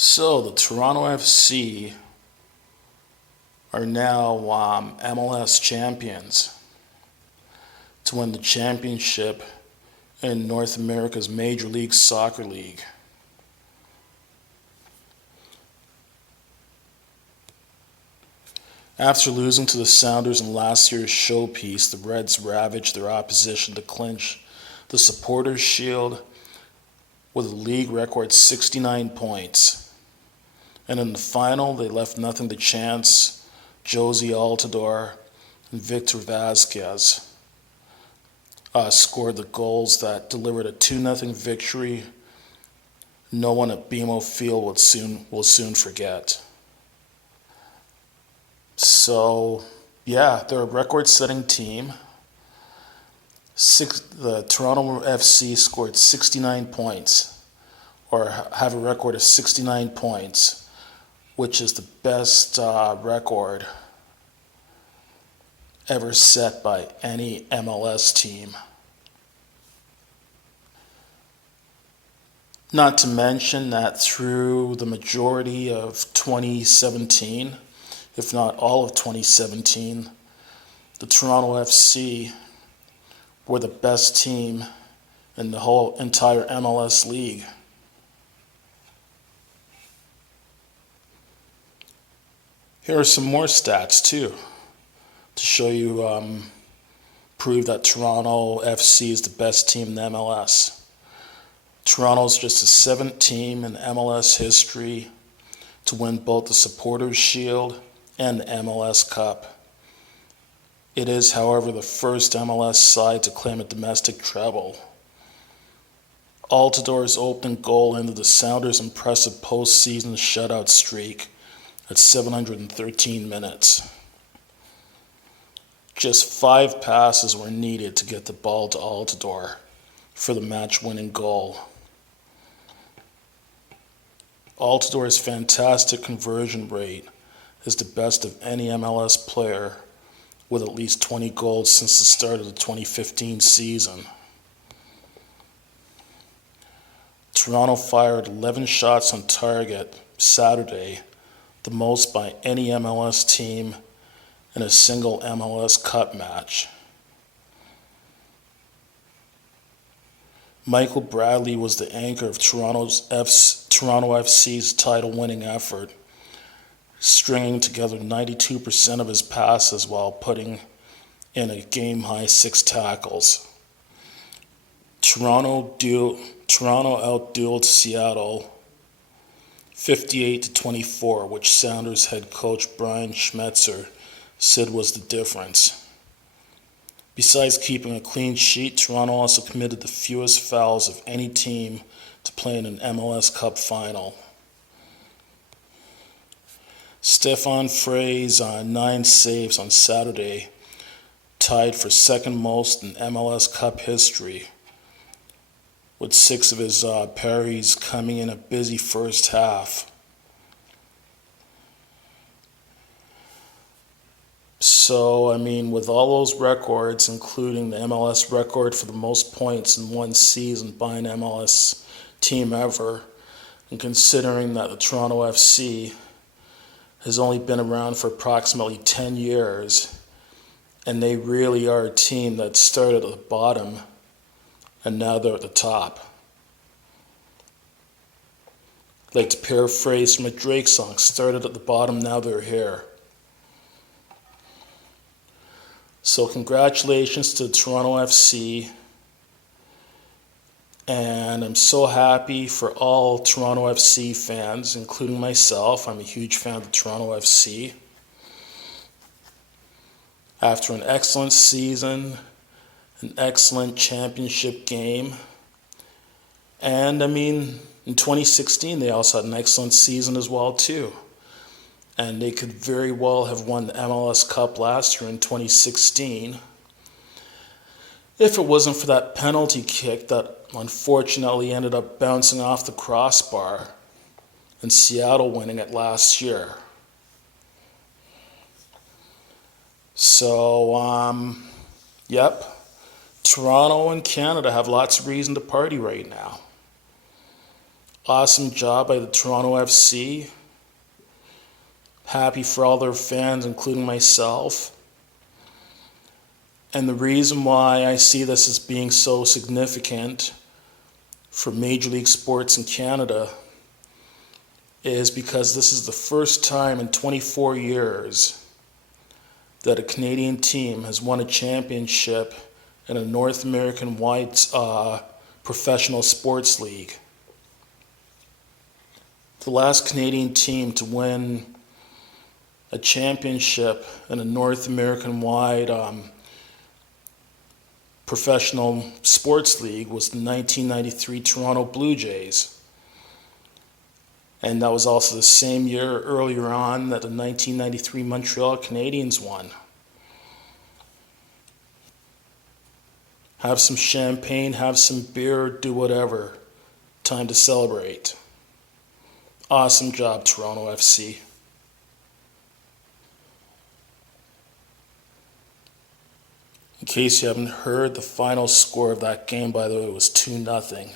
So the Toronto FC are now MLS champions to win the championship in North America's Major League Soccer League. After losing to the Sounders in last year's showpiece, the Reds ravaged their opposition to clinch the Supporters' Shield with a league record 69 points. And in the final, they left nothing to chance. Jozy Altidore and Victor Vazquez scored the goals that delivered a 2-0 victory no one at BMO Field will soon forget. So, yeah, they're a record-setting team. The Toronto FC scored 69 points, or have a record of 69 points, which is the best record ever set by any MLS team. Not to mention that through the majority of 2017, if not all of 2017, the Toronto FC were the best team in the whole entire MLS league. Here are some more stats too to show you, prove that Toronto FC is the best team in the MLS. Toronto's just the seventh team in MLS history to win both the Supporters' Shield and the MLS Cup. It is, however, the first MLS side to claim a domestic treble. Altidore's opening goal ended the Sounders' impressive postseason shutout streak at 713 minutes. Just 5 passes were needed to get the ball to Altidore for the match-winning goal. Altidore's fantastic conversion rate is the best of any MLS player with at least 20 goals since the start of the 2015 season. Toronto fired 11 shots on target Saturday, the most by any MLS team in a single MLS Cup match. Michael Bradley was the anchor of Toronto FC's title-winning effort, stringing together 92% of his passes while putting in a game-high 6 tackles. Toronto outdueled Seattle 58-24, which Sounders head coach Brian Schmetzer said was the difference. Besides keeping a clean sheet, Toronto also committed the fewest fouls of any team to play in an MLS Cup final. Stefan Frey's 9 saves on Saturday tied for second most in MLS Cup history, with 6 of his parries coming in a busy first half. So, with all those records, including the MLS record for the most points in one season by an MLS team ever, and considering that the Toronto FC has only been around for approximately 10 years, and they really are a team that started at the bottom and now they're at the top. Like to paraphrase from a Drake song, started at the bottom, now they're here. So congratulations to Toronto FC, and I'm so happy for all Toronto FC fans, including myself. I'm a huge fan of the Toronto FC. After an excellent season, an excellent championship game, and in 2016 they also had an excellent season as well too. And they could very well have won the MLS Cup last year in 2016 if it wasn't for that penalty kick that unfortunately ended up bouncing off the crossbar and Seattle winning it last year. So, yep, Toronto and Canada have lots of reason to party right now. Awesome job by the Toronto FC. Happy for all their fans, including myself. And the reason why I see this as being so significant for Major League Sports in Canada is because this is the first time in 24 years that a Canadian team has won a championship in a North American-wide professional sports league. The last Canadian team to win a championship in a North American-wide professional sports league was the 1993 Toronto Blue Jays. And that was also the same year earlier on that the 1993 Montreal Canadiens won. Have some champagne, have some beer, do whatever. Time to celebrate. Awesome job, Toronto FC. In case you haven't heard, the final score of that game, by the way, was 2-0.